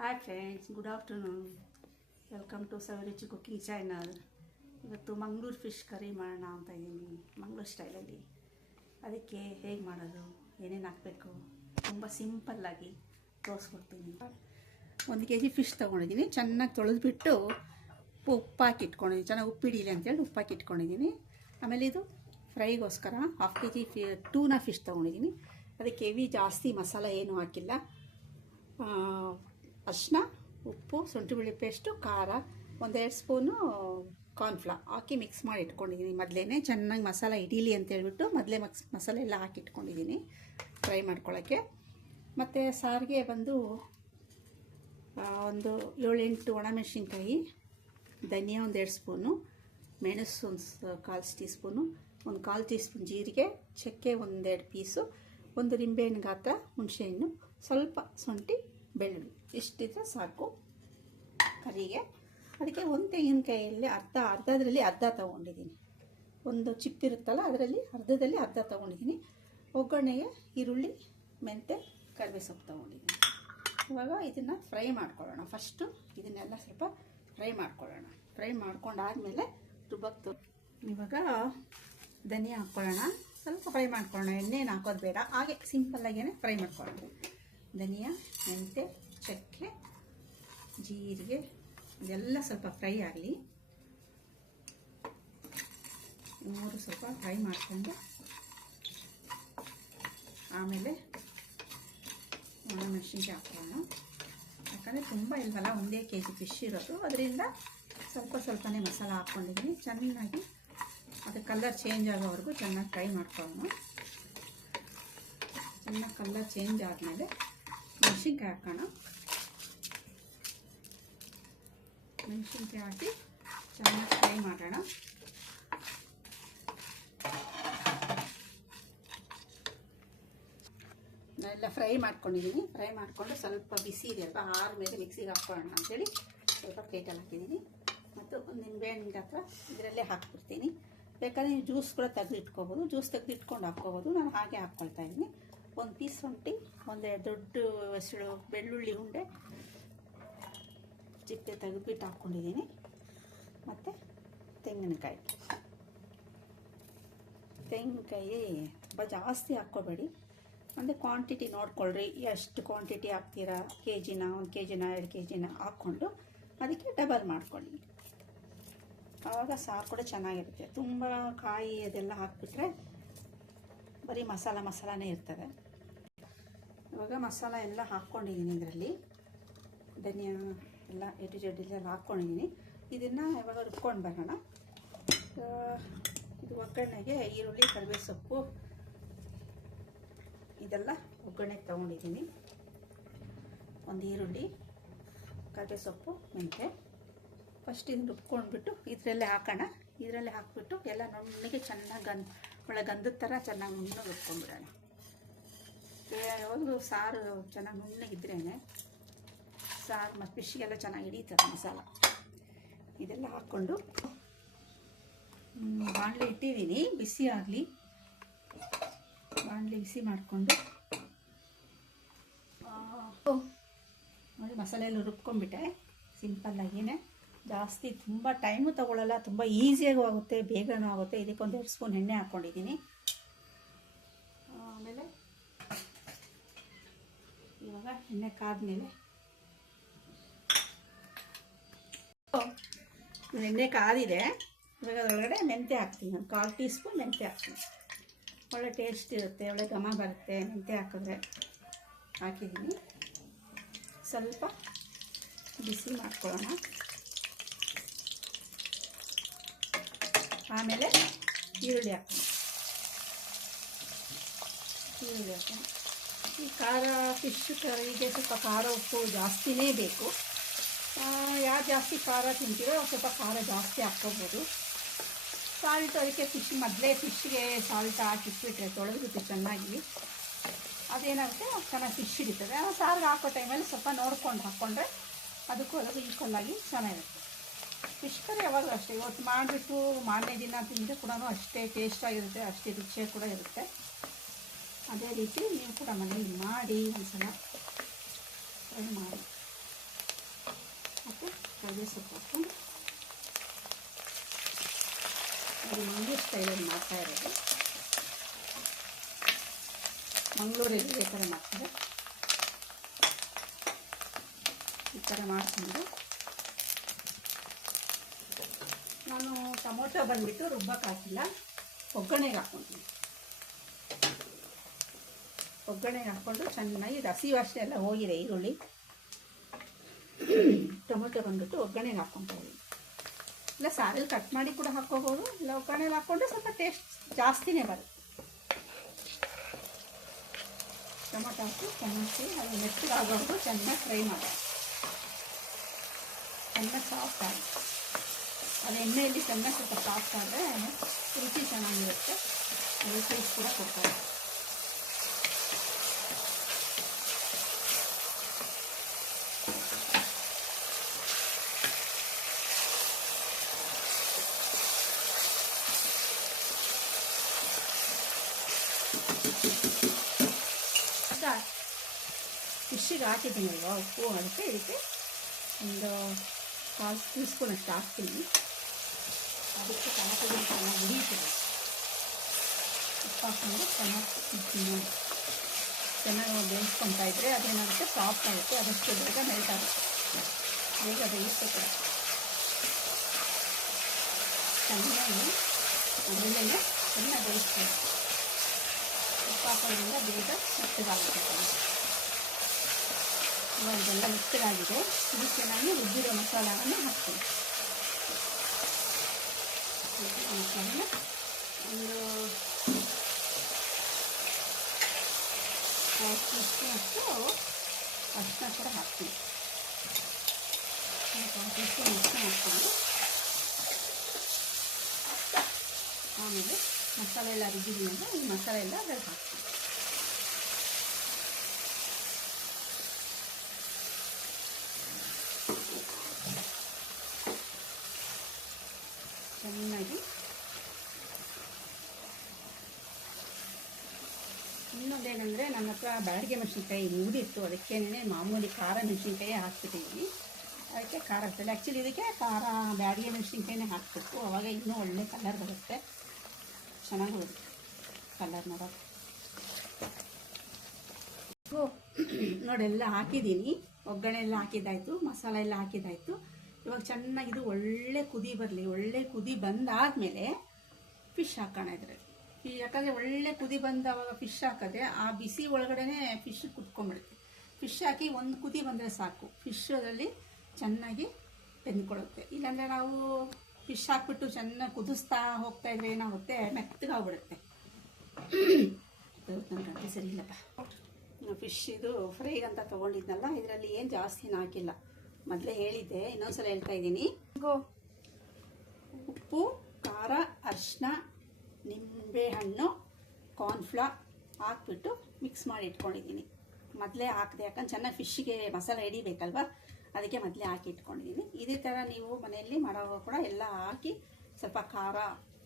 Hi friends, good afternoon. Welcome to Saviruchi cooking channel. ಇವತ್ತು Mangaluru fish curry ಮಾಡೋಣ ಅಂತ ಇದ್ದೀನಿ, ಮಂಗಳೂರು ಸ್ಟೈಲಲ್ಲಿ. ಅದಕ್ಕೆ ಹೇಗೆ ಮಾಡೋದು, ಏನೇನು ಹಾಕಬೇಕು, ತುಂಬ ಸಿಂಪಲ್ಲಾಗಿ ತೋರಿಸ್ಕೊಡ್ತೀನಿ. 1 kg ಫಿಶ್ ತೊಗೊಂಡಿದ್ದೀನಿ. ಚೆನ್ನಾಗಿ ತೊಳೆದ್ಬಿಟ್ಟು ಉಪ್ಪು ಹಾಕಿ ಇಟ್ಕೊಂಡಿದ್ದೀನಿ. ಚೆನ್ನಾಗಿ ಉಪ್ಪಿಡಿಲಿ ಅಂತೇಳಿ ಉಪ್ಪು ಹಾಕಿ ಇಟ್ಕೊಂಡಿದ್ದೀನಿ. ಆಮೇಲೆ ಇದು ಫ್ರೈಗೋಸ್ಕರ 1/2 kg ಟೂನಾ ಫಿಶ್ ತೊಗೊಂಡಿದ್ದೀನಿ. ಅದಕ್ಕೆ ಹೆವಿ ಜಾಸ್ತಿ ಮಸಾಲ ಏನೂ ಹಾಕಿಲ್ಲ. ಅರಿಶಿನ, ಉಪ್ಪು, ಶುಂಠಿ ಬೆಳ್ಳುಳ್ಳಿ ಪೇಸ್ಟು, ಖಾರ, 1-2 ಸ್ಪೂನು ಕಾರ್ನ್ಫ್ಲವರ್ ಹಾಕಿ ಮಿಕ್ಸ್ ಮಾಡಿ ಇಟ್ಕೊಂಡಿದ್ದೀನಿ. ಮೊದಲೇ ಚೆನ್ನಾಗಿ ಮಸಾಲ ಹಿಡೀಲಿ ಅಂತೇಳ್ಬಿಟ್ಟು ಮೊದಲೇ ಮಸಾಲೆ ಎಲ್ಲ ಹಾಕಿ ಇಟ್ಕೊಂಡಿದ್ದೀನಿ ಫ್ರೈ ಮಾಡ್ಕೊಳ್ಳೋಕ್ಕೆ. ಮತ್ತು ಸಾರಿಗೆ ಬಂದು ಒಂದು 7-8 ಒಣಮೆಣಸಿನ್ಕಾಯಿ, ಧನಿಯಾ 1-2 ಸ್ಪೂನು, ಮೆಣಸು 1/4 ಟೀ ಸ್ಪೂನು, 1/4 ಟೀ ಸ್ಪೂನ್ ಜೀರಿಗೆ, ಚಕ್ಕೆ 1-2 ಪೀಸು, 1 ನಿಂಬೆಹಣ್ಣು ಗಾತ್ರ ಹುಣಸೆಹಣ್ಣು, ಸ್ವಲ್ಪ ಶುಂಠಿ ಬೆಳ್ಳುಳ್ಳಿ, ಇಷ್ಟಿದ್ರೆ ಸಾಕು ಕರಿಗೆ. ಅದಕ್ಕೆ 1 ತೆಂಗಿನಕಾಯಲ್ಲಿ ಅರ್ಧದಲ್ಲಿ ಅರ್ಧ ತೊಗೊಂಡಿದ್ದೀನಿ. ಒಂದು ಚಿಪ್ಪಿರುತ್ತಲ್ಲ ಅದರಲ್ಲಿ ಅರ್ಧ ತೊಗೊಂಡಿದ್ದೀನಿ. ಒಗ್ಗರಣೆಗೆ ಈರುಳ್ಳಿ, ಮೆಂತೆ, ಕರಿಬೇವು ಸೊಪ್ಪು ತೊಗೊಂಡಿದ್ದೀನಿ. ಇವಾಗ ಇದನ್ನು ಫ್ರೈ ಮಾಡ್ಕೊಳ್ಳೋಣ. ಫಸ್ಟು ಇದನ್ನೆಲ್ಲ ಸ್ವಲ್ಪ ಫ್ರೈ ಮಾಡ್ಕೊಳ್ಳೋಣ. ಫ್ರೈ ಮಾಡ್ಕೊಂಡಾದಮೇಲೆ ರುಬ್ಬಕ್ಕೆ ಇವಾಗ ಧನಿಯಾ ಹಾಕ್ಕೊಳ್ಳೋಣ. ಸ್ವಲ್ಪ ಫ್ರೈ ಮಾಡ್ಕೊಳ್ಳೋಣ, ಎಣ್ಣೆನ ಹಾಕೋದು ಬೇಡ, ಹಾಗೆ ಸಿಂಪಲ್ಲಾಗೇ ಫ್ರೈ ಮಾಡ್ಕೊಳ್ಳೋಣ. ಧನಿಯಾ, ಮೆಂತೆ, ಚಕ್ಕೆ, ಜೀರಿಗೆ ಇದೆಲ್ಲ ಸ್ವಲ್ಪ ಫ್ರೈ ಆಗಲಿ. ಮೂರು ಸ್ವಲ್ಪ ಫ್ರೈ ಮಾಡಿಕೊಂಡು ಆಮೇಲೆ ಒಣಮೆಣಸಿನ್ಕಾಯಿ ಹಾಕೋಣ. ಯಾಕಂದರೆ ತುಂಬ ಇಲ್ವಲ್ಲ, 1 kg ಫಿಶ್ ಇರೋದು, ಅದರಿಂದ ಸ್ವಲ್ಪನೇ ಮಸಾಲ ಹಾಕ್ಕೊಂಡಿದ್ದೀನಿ. ಚೆನ್ನಾಗಿ ಅದು ಕಲರ್ ಚೇಂಜ್ ಆಗೋವರೆಗೂ ಚೆನ್ನಾಗಿ ಫ್ರೈ ಮಾಡ್ಕೊಳ್ಳೋಣ. ಚೆನ್ನಾಗಿ ಕಲರ್ ಚೇಂಜ್ ಆದಮೇಲೆ ಮೆಣಸಿನ್ಕಾಯಿ ಹಾಕೋಣ. ಮೆಣಸಿನ್ಕಾಯಿ ಹಾಕಿ ಚೆನ್ನಾಗಿ ಫ್ರೈ ಮಾಡೋಣ. ನಾನೆಲ್ಲ ಫ್ರೈ ಮಾಡ್ಕೊಂಡಿದ್ದೀನಿ. ಫ್ರೈ ಮಾಡಿಕೊಂಡು ಸ್ವಲ್ಪ ಬಿಸಿ ಇದೆ ಅಲ್ವಾ, ಆದ್ಮೇಲೆ ಮಿಕ್ಸಿಗೆ ಹಾಕ್ಕೊಳ್ಳೋಣ ಅಂಥೇಳಿ ಸ್ವಲ್ಪ ಪ್ಲೇಟಲ್ಲಿ ಹಾಕಿದ್ದೀನಿ. ಮತ್ತು 1 ನಿಂಬೆಹಣ್ಣು ಗಾತ್ರ ಇದರಲ್ಲೇ ಹಾಕ್ಬಿಡ್ತೀನಿ. ಬೇಕಾದ್ರೆ ನೀವು ಜ್ಯೂಸ್ ಕೂಡ ತೆಗೆದು ಇಟ್ಕೋಬೋದು, ಜ್ಯೂಸ್ ತೆಗೆದು ಇಟ್ಕೊಂಡು ಹಾಕ್ಕೋಬೋದು. ನಾನು ಹಾಗೆ ಹಾಕ್ಕೊಳ್ತಾ ಇದ್ದೀನಿ. 1 ಪೀಸ್ ಶುಂಠಿ, 1 ದೊಡ್ಡ ಹೆಸರು ಬೆಳ್ಳುಳ್ಳಿ ಉಂಡೆ ಚಿಪ್ಪೆ ತೆಗೆದುಬಿಟ್ಟು ಹಾಕ್ಕೊಂಡಿದ್ದೀನಿ. ಮತ್ತು ತೆಂಗಿನಕಾಯಿ ತುಂಬ ಜಾಸ್ತಿ ಹಾಕ್ಕೋಬೇಡಿ, ಅಂದರೆ ಕ್ವಾಂಟಿಟಿ ನೋಡ್ಕೊಳ್ರಿ. ಎಷ್ಟು ಕ್ವಾಂಟಿಟಿ ಹಾಕ್ತೀರಾ, ಕೆಜಿನ 1 kgನ 2 kgನ ಹಾಕ್ಕೊಂಡು ಅದಕ್ಕೆ ಡಬಲ್ ಮಾಡ್ಕೊಳ್ಳಿ. ಆವಾಗ ಸಾರು ಕೂಡ ಚೆನ್ನಾಗಿರುತ್ತೆ. ತುಂಬ ಕಾಯಿ ಅದೆಲ್ಲ ಹಾಕ್ಬಿಟ್ರೆ ಬರೀ ಮಸಾಲನೇ ಇರ್ತದೆ. ಇವಾಗ ಮಸಾಲ ಎಲ್ಲ ಹಾಕ್ಕೊಂಡಿದ್ದೀನಿ. ಇದರಲ್ಲಿ ಧನಿಯಾ ಎಲ್ಲ ಎಲ್ಲ ಹಾಕ್ಕೊಂಡಿದ್ದೀನಿ. ಇದನ್ನು ಇವಾಗ ರುಬ್ಕೊಂಡು ಬರೋಣ. ಇದು ಒಗ್ಗರಣೆಗೆ ಈರುಳ್ಳಿ, ಕರಿಬೇವು ಸೊಪ್ಪು ಇದೆಲ್ಲ ಒಗ್ಗರಣೆಗೆ ತೊಗೊಂಡಿದ್ದೀನಿ. 1 ಈರುಳ್ಳಿ, ಕರಿಬೇವು ಸೊಪ್ಪು, ಮೆಂತೆ. ಫಸ್ಟ್ ಇದನ್ನು ರುಬ್ಕೊಂಡ್ಬಿಟ್ಟು ಇದರಲ್ಲೇ ಹಾಕೋಣ. ಇದರಲ್ಲೇ ಹಾಕ್ಬಿಟ್ಟು ಎಲ್ಲ ನುಣ್ಣಗೆ ಚೆನ್ನಾಗಿ ಒಳ್ಳೆ ಗಂಧದ ಥರ ಚೆನ್ನಾಗಿ ನುಣ್ಣಗೆ ರುಬ್ಕೊಂಡ್ಬಿಡೋಣ. ಯಾವಾಗಲೂ ಸಾರು ಚೆನ್ನಾಗಿ ನುಣ್ಣಗಿದ್ರೇ ಸಾರು ಮತ್ತು ಫಿಶ್ಗೆಲ್ಲ ಚೆನ್ನಾಗಿ ಹಿಡಿತದೆ ಮಸಾಲ. ಇದೆಲ್ಲ ಹಾಕ್ಕೊಂಡು ಬಾಣಲೆ ಇಟ್ಟಿದ್ದೀನಿ, ಬಿಸಿ ಆಗಲಿ. ಬಾಣಲೆ ಬಿಸಿ ಮಾಡಿಕೊಂಡು ನೋಡಿ ಮಸಾಲೆ ಎಲ್ಲ ರುಬ್ಕೊಂಡ್ಬಿಟ್ಟೆ. ಸಿಂಪಲ್ಲಾಗಿಯೇ, ಜಾಸ್ತಿ ತುಂಬ ಟೈಮು ತೊಗೊಳ್ಳಲ್ಲ, ತುಂಬ ಈಸಿಯಾಗೂ ಆಗುತ್ತೆ, ಬೇಗನೂ ಆಗುತ್ತೆ. ಇದಕ್ಕೆ 1-2 ಸ್ಪೂನ್ ಎಣ್ಣೆ ಹಾಕ್ಕೊಂಡಿದ್ದೀನಿ. ಆಮೇಲೆ ಇವಾಗ ಎಣ್ಣೆ ಕಾದ್ಮೇಲೆ ಎಣ್ಣೆ ಕಾದಿದೆ. ಇವಾಗ ಅದರೊಳಗಡೆ ಮೆಂತೆ ಹಾಕ್ತೀನಿ. 1/4 ಟೀ ಸ್ಪೂನ್ ಮೆಂತೆ ಹಾಕ್ತೀನಿ. ಒಳ್ಳೆ ಟೇಸ್ಟ್ ಇರುತ್ತೆ, ಒಳ್ಳೆ ಘಮ ಬರುತ್ತೆ ಮೆಂತೆ ಹಾಕಿದ್ರೆ. ಹಾಕಿದ್ದೀನಿ. ಸ್ವಲ್ಪ ಬಿಸಿ ಮಾಡ್ಕೊಳ್ಳೋಣ. ಆಮೇಲೆ ಈರುಳ್ಳಿ ಹಾಕೋಣ. ಈ ಖಾರ ಫಿಶ್ ಕರಿಗೆ ಸ್ವಲ್ಪ ಖಾರ ಉಪ್ಪು ಜಾಸ್ತಿನೇ ಬೇಕು. ಯಾರು ಜಾಸ್ತಿ ಖಾರ ತಿಂತೀರೋ ಸ್ವಲ್ಪ ಖಾರ ಜಾಸ್ತಿ ಹಾಕ್ಕೋಬೋದು. ಸಾಲ್ಟ್ ಅದಕ್ಕೆ ಮೊದಲೇ ಫಿಶ್ಗೆ ಸಾಲ್ಟ್ ಹಾಕಿಟ್ಬಿಟ್ರೆ ತೊಳೆದ್ಬಿಟ್ಟು ಚೆನ್ನಾಗಿ ಅದೇನಾಗುತ್ತೆ, ಚೆನ್ನಾಗಿ ಫಿಶ್ ಹಿಡಿತದೆ. ಸಾರಿಗೆ ಹಾಕೋ ಟೈಮಲ್ಲಿ ಸ್ವಲ್ಪ ನೋಡ್ಕೊಂಡು ಹಾಕ್ಕೊಂಡ್ರೆ ಅದಕ್ಕೂ ಈಕ್ವಲ್ಲಾಗಿ ಚೆನ್ನಾಗಿರುತ್ತೆ. ಫಿಶ್ ಕರಿ ಯಾವಾಗಲೂ ಅಷ್ಟೇ, ಇವತ್ತು ಮಾಡಿಬಿಟ್ಟು ಮಾರನೇ ದಿನ ತಿಂದರೆ ಕೂಡ ಅಷ್ಟೇ ಟೇಸ್ಟಾಗಿರುತ್ತೆ, ಅಷ್ಟೇ ರುಚಿಯಾಗಿ ಕೂಡ ಇರುತ್ತೆ. ಅದೇ ರೀತಿ ನೀವು ಕೂಡ ಮನೇಲಿ ಮಾಡಿ ಒಂದ್ಸಲ ಫ್ರೈ ಮಾಡಿ. ಅದೇ ಸೊಪ್ಪು ಹಾಕ್ಕೊಂಡು ಅದು ಮಂಗಳೂರು ಸ್ಟೈಲಲ್ಲಿ ಮಾಡ್ತಾ ಇರೋದು. ಮಂಗಳೂರಲ್ಲಿ ಇದೇ ಥರ ಮಾಡ್ತಾರೆ. ಈ ಥರ ಮಾಡಿಕೊಂಡು ನಾನು ಟೊಮೊಟೊ ಬಂದುಬಿಟ್ಟು ರುಬ್ಬಕ್ಕೆ ಹಾಕಿಲ್ಲ, ಒಗ್ಗರಣೆಗೆ ಹಾಕ್ಕೊಂತೀನಿ. ಒಗ್ಗರಣೆಗೆ ಹಾಕ್ಕೊಂಡು ಚೆನ್ನಾಗಿ ಇದು ಹಸಿ ವಾಸನೆ ಎಲ್ಲ ಹೋಗಿದೆ. ಈರುಳ್ಳಿ ಟೊಮೊಟೊ ಬಂದುಬಿಟ್ಟು ಒಗ್ಗರಣೆಗೆ ಹಾಕ್ಕೊತಾ ಇದ್ದೀನಿ. ಇಲ್ಲ ಸಾರಲ್ಲಿ ಕಟ್ ಮಾಡಿ ಕೂಡ ಹಾಕ್ಕೋಬೋದು, ಇಲ್ಲ ಒಗ್ಗರಣೆಗೆ ಹಾಕ್ಕೊಂಡ್ರೆ ಸ್ವಲ್ಪ ಟೇಸ್ಟ್ ಜಾಸ್ತಿನೇ ಬರುತ್ತೆ. ಟೊಮೊಟೊ ಹಾಕಿ ಚೆನ್ನಾಗಿ ಅದು ಮೆತ್ತಗಾಗೋದು ಚೆನ್ನಾಗಿ ಫ್ರೈ ಮಾಡಿ, ಚೆನ್ನಾಗಿ ಸಾಫ್ಟ್ ಆಗಿ ಅದು ಎಣ್ಣೆಯಲ್ಲಿ ಚೆನ್ನಾಗಿ ಸ್ವಲ್ಪ ಸಾಫ್ಟ್ ಆದರೆ ರುಚಿ ಚೆನ್ನಾಗಿರುತ್ತೆ. ಅದು ಟೇಸ್ಟ್ ಕೂಡ ಕೊಡ್ತಾರೆ. ಫಿಶ್ಶಿಗೆ ಹಾಕಿದ್ದೀನಿ ಅಲ್ವಾ ಉಪ್ಪು, ಅದಕ್ಕೆ ಇದಕ್ಕೆ ಒಂದು 1/4 ಟೀಸ್ಪೂನ್ ಅಷ್ಟು ಹಾಕ್ತೀನಿ. ಅದಕ್ಕೆ ಟೊಮೊಟೊಗಳು ಚೆನ್ನಾಗಿ ಹುರಿತೀನಿ. ಉಪ್ಪು ಹಾಕ್ಕೊಂಡು ಚೆನ್ನಾಗಿ ಬೇಯಿಸ್ಕೊತಾ ಇದ್ದರೆ ಅದೇನಾಗುತ್ತೆ ಸಾಫ್ಟ್ ಆಗುತ್ತೆ, ಅದಷ್ಟು ಬೇಗ ಮೆಲ್ಟ್ ಆಗುತ್ತೆ. ಬೇಗ ಬೇಯಿಸ್ಬೇಕು ಕೂಡ ಚೆನ್ನಾಗಿ ಆಮೇಲೆ ಚೆನ್ನಾಗಿ ಬೇಯಿಸ್ಬೇಕು. ಉಪ್ಪು ಹಾಕೋದ್ರಿಂದ ಬೇಗ ಮೆತ್ತಗಾಗುತ್ತೆ. ಇವಾಗ ಇದೆಲ್ಲ ಮೆತ್ತಗಾಗಿದೆ. ಇದಕ್ಕೆ ನಾನು ರುಬ್ಬಿರೋ ಮಸಾಲವನ್ನು ಹಾಕ್ತೀನಿ. ಮಸಾಲ ಒಂದು 1 ಟೀಸ್ಪೂನ್ ಅಷ್ಟು ಅರಿಶಿನ ಕೂಡ ಹಾಕ್ತೀನಿ. 1 ಟೀಸ್ಪೂನ್ ಅರಿಶಿನ ಹಾಕ್ಕೊಂಡು ಆಮೇಲೆ ಮಸಾಲೆ ಎಲ್ಲ ರುಬ್ಬಿದ್ರಿಂದ ಈ ಮಸಾಲೆ ಎಲ್ಲ ಅದ್ರಲ್ಲಿ ಹಾಕ್ತೀನಿ. ಚೆನ್ನಾಗಿ ಇನ್ನೊಂದೇನೆಂದರೆ ನನ್ನ ಹತ್ರ ಬ್ಯಾಡಗೆ ಮೆಣಸಿನ್ಕಾಯಿ ಮುಗಿದಿತ್ತು, ಅದಕ್ಕೇನೆ ಮಾಮೂಲಿ ಖಾರ ಮೆಣಸಿನ್ಕಾಯಿ ಹಾಕ್ಬಿಟ್ಟಿದ್ದೀನಿ. ಅದಕ್ಕೆ ಖಾರ ಆಗ್ತದೆ. ಆ್ಯಕ್ಚುಲಿ ಇದಕ್ಕೆ ಖಾರ ಬ್ಯಾಡಗೆ ಮೆಣಸಿನ್ಕಾಯಿನೇ ಹಾಕಬೇಕು, ಆವಾಗ ಇನ್ನೂ ಒಳ್ಳೆ ಕಲರ್ ಬರುತ್ತೆ, ಚೆನ್ನಾಗಿ ಬರುತ್ತೆ ಕಲರ್ ನೋಡೋದು. ನೋಡಿ ಎಲ್ಲ ಹಾಕಿದ್ದೀನಿ, ಒಗ್ಗರಣೆ ಎಲ್ಲ ಹಾಕಿದ್ದಾಯಿತು, ಮಸಾಲ ಎಲ್ಲ ಹಾಕಿದ್ದಾಯಿತು. ಇವಾಗ ಚೆನ್ನಾಗಿ ಇದು ಒಳ್ಳೆ ಕುದಿ ಬರಲಿ. ಒಳ್ಳೆ ಕುದಿ ಬಂದಾದಮೇಲೆ ಫಿಶ್ ಹಾಕೋಣ ಇದರಲ್ಲಿ. ಯಾಕಂದರೆ ಒಳ್ಳೆ ಕುದಿ ಬಂದವಾಗ ಫಿಶ್ ಹಾಕಿದ್ರೆ ಆ ಬಿಸಿ ಒಳಗಡೆ ಫಿಶ್ ಕುತ್ಕೊಂಡ್ಬಿಡುತ್ತೆ. ಫಿಶ್ ಹಾಕಿ ಒಂದು ಕುದಿ ಬಂದರೆ ಸಾಕು, ಫಿಶ್ ಅದರಲ್ಲಿ ಚೆನ್ನಾಗಿ ಬೆಂದ್ಕೊಳ್ಳುತ್ತೆ. ಇಲ್ಲಾಂದರೆ ನಾವು ಫಿಶ್ ಹಾಕ್ಬಿಟ್ಟು ಚೆನ್ನಾಗಿ ಕುದಿಸ್ತಾ ಹೋಗ್ತಾ ಇದ್ರೆ ಏನಾಗುತ್ತೆ, ಮೆತ್ತಗಾಗ್ಬಿಡುತ್ತೆ. ನನ್ನ ಗಂಟೆ ಸರಿ ಇಲ್ಲಪ್ಪ. ಫಿಶ್ ಇದು ಫ್ರೈಗಂತ ತೊಗೊಂಡಿದ್ನಲ್ಲ, ಇದರಲ್ಲಿ ಏನು ಜಾಸ್ತಿನ ಹಾಕಿಲ್ಲ, ಮೊದಲೇ ಹೇಳಿದ್ದೆ, ಇನ್ನೊಂದ್ಸಲ ಹೇಳ್ತಾ ಇದ್ದೀನಿ. ಉಪ್ಪು, ಖಾರ, ಅರಿಶಿನ, ನಿಂಬೆಹಣ್ಣು, ಕಾರ್ನ್ಫ್ಲವರ್ ಹಾಕ್ಬಿಟ್ಟು ಮಿಕ್ಸ್ ಮಾಡಿ ಇಟ್ಕೊಂಡಿದ್ದೀನಿ. ಮೊದಲೇ ಹಾಕಿದೆ, ಯಾಕಂದ್ರೆ ಚೆನ್ನಾಗಿ ಫಿಶ್ಗೆ ಮಸಾಲೆ ಹಿಡಿಬೇಕಲ್ವ, ಅದಕ್ಕೆ ಮೊದಲೇ ಹಾಕಿ ಇಟ್ಕೊಂಡಿದ್ದೀನಿ. ಇದೇ ಥರ ನೀವು ಮನೆಯಲ್ಲಿ ಮಾಡೋವಾಗ ಕೂಡ ಎಲ್ಲ ಹಾಕಿ ಸ್ವಲ್ಪ ಖಾರ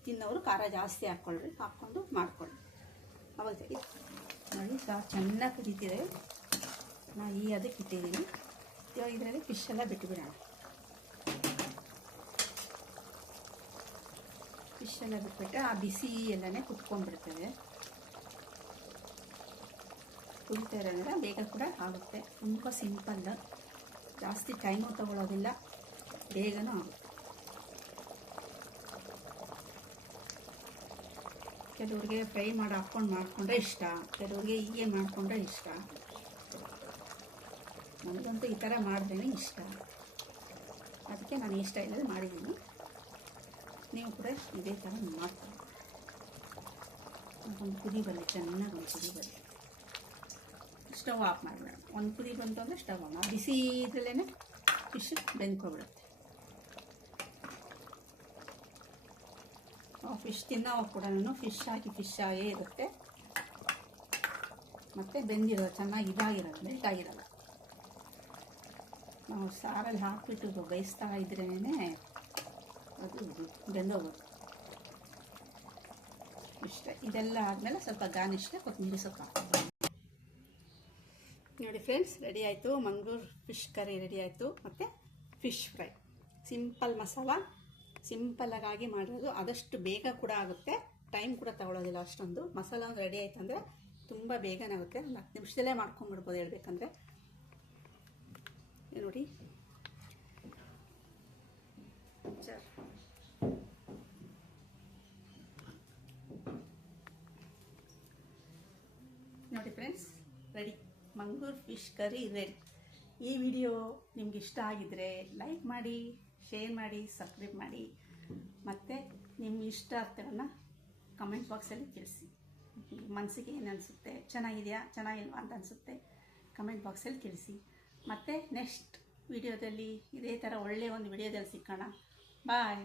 ತಿನ್ನೋರು ಖಾರ ಜಾಸ್ತಿ ಹಾಕ್ಕೊಂಡು ಮಾಡ್ಕೊಳ್ಳಿ. ಅವಾಗ ನೋಡಿ ಸಾರು ಚೆನ್ನಾಗಿ ಕುದೀತಿದೆ. ನಾನು ಈ ಅದಕ್ಕೆ ಇಟ್ಟಿದ್ದೀನಿ. ಇವಾಗ ಇದರಲ್ಲಿ ಫಿಶ್ ಎಲ್ಲ ಬಿಟ್ಟುಬಿಡೋಣ. ಫಿಶ್ ಎಲ್ಲ ಬಿಟ್ಬಿಟ್ರೆ ಆ ಬಿಸಿ ಎಲ್ಲನೇ ಕುತ್ಕೊಂಡ್ಬಿಡ್ತದೆ. ಕುದಿತಾ ಇರೋದ್ರಿಂದ ಬೇಗ ಕೂಡ ಆಗುತ್ತೆ. ತುಂಬ ಸಿಂಪಲ್, ಜಾಸ್ತಿ ಟೈಮು ತಗೊಳ್ಳೋದಿಲ್ಲ, ಬೇಗನೂ ಆಗುತ್ತೆ. ಕೆಲವ್ರಿಗೆ ಫ್ರೈ ಮಾಡಿ ಮಾಡ್ಕೊಂಡ್ರೆ ಇಷ್ಟ, ಕೆಲವ್ರಿಗೆ ಹೀಗೆ ಮಾಡಿಕೊಂಡ್ರೆ ಇಷ್ಟ. ನನಗಂತೂ ಈ ಥರ ಮಾಡಿದ್ರೇ ಇಷ್ಟ, ಅದಕ್ಕೆ ನಾನು ಈ ಸ್ಟೈಲಲ್ಲಿ ಮಾಡಿದ್ದೀನಿ. ನೀವು ಕೂಡ ಇದೇ ಥರ ಮಾಡ್ತೀನಿ. ಒಂದು ಕುದಿ ಬರಲಿ, ಚೆನ್ನಾಗಿ ಒಂದು ಕುದಿ ಬರಲಿ. ಸ್ಟವ್ ಆಫ್ ಮಾಡಬೇಡ. ಒಂದು ಕುದಿ ಬಂತು ಅಂದರೆ ಸ್ಟವ್ ಆಫ್. ಬಿಸಿ ಇದರಲ್ಲೇ ಫಿಶ್ ಬೆಂದ್ಕೊಬಿಡುತ್ತೆ. ಫಿಶ್ ತಿನ್ನೋವಾಗ ಕೂಡ ನಾನು ಫಿಶ್ ಆಗೇ ಇರುತ್ತೆ. ಮತ್ತು ಬೆಂದಿರೋ ಚೆನ್ನಾಗಿ ಇದಾಗಿರೋದು, ಮೆಲ್ಟ್ ಆಗಿರಲ್ಲ. ನಾವು ಸಾರಲ್ಲಿ ಹಾಕಿಬಿಟ್ಟು ಬೇಯಿಸ್ತಾ ಇದ್ರೇ ಅದು ಬೆಂದೋಗೋದು. ಇಷ್ಟೇ. ಇದೆಲ್ಲ ಆದಮೇಲೆ ಸ್ವಲ್ಪ ಗಾರ್ನಿಷ್ಗೆ ಕೊತ್ತಂಬರಿ ಸೊಪ್ಪು ಹಾಕ್ತೀನಿ. ನೋಡಿ ಫ್ರೆಂಡ್ಸ್, ರೆಡಿ ಆಯಿತು. ಮಂಗಳೂರು ಫಿಶ್ ಕರಿ ರೆಡಿ ಆಯಿತು, ಮತ್ತು ಫಿಶ್ ಫ್ರೈ. ಸಿಂಪಲ್ ಮಸಾಲ, ಸಿಂಪಲ್ಲಾಗಿ ಮಾಡಿರೋದು. ಆದಷ್ಟು ಬೇಗ ಕೂಡ ಆಗುತ್ತೆ, ಟೈಮ್ ಕೂಡ ತಗೊಳ್ಳೋದಿಲ್ಲ ಅಷ್ಟೊಂದು. ಮಸಾಲ ಒಂದು ರೆಡಿ ಆಯ್ತು ಅಂದರೆ ತುಂಬ ಬೇಗನೆ ಆಗುತ್ತೆ, ಒಂದು 10 ನಿಮಿಷದಲ್ಲೇ ಮಾಡ್ಕೊಂಡ್ಬಿಡ್ಬೋದು ಹೇಳ್ಬೇಕಂದ್ರೆ. ನೋಡಿ ನೋಡಿ friends, ready, Mangaluru fish curry ready. ಈ ವಿಡಿಯೋ ನಿಮ್ಗೆ ಇಷ್ಟ ಆಗಿದ್ರೆ ಲೈಕ್ ಮಾಡಿ, ಶೇರ್ ಮಾಡಿ, ಸಬ್ಸ್ಕ್ರೈಬ್ ಮಾಡಿ. ಮತ್ತು ನಿಮ್ಮ ಇಷ್ಟಾರ್ಥಗಳನ್ನು ಕಮೆಂಟ್ ಬಾಕ್ಸಲ್ಲಿ ತಿಳಿಸಿ. ಮನಸ್ಸಿಗೆ ಏನು ಅನಿಸುತ್ತೆ, ಚೆನ್ನಾಗಿದೆಯಾ ಚೆನ್ನಾಗಿಲ್ವಾ ಅಂತ ಅನಿಸುತ್ತೆ ಕಮೆಂಟ್ ಬಾಕ್ಸಲ್ಲಿ ತಿಳಿಸಿ. ಮತ್ತು ನೆಕ್ಸ್ಟ್ ವಿಡಿಯೋದಲ್ಲಿ ಇದೇ ಥರ ಒಳ್ಳೆಯ ಒಂದು ವಿಡಿಯೋದಲ್ಲಿ ಸಿಕ್ಕೋಣ. ಬಾಯ್.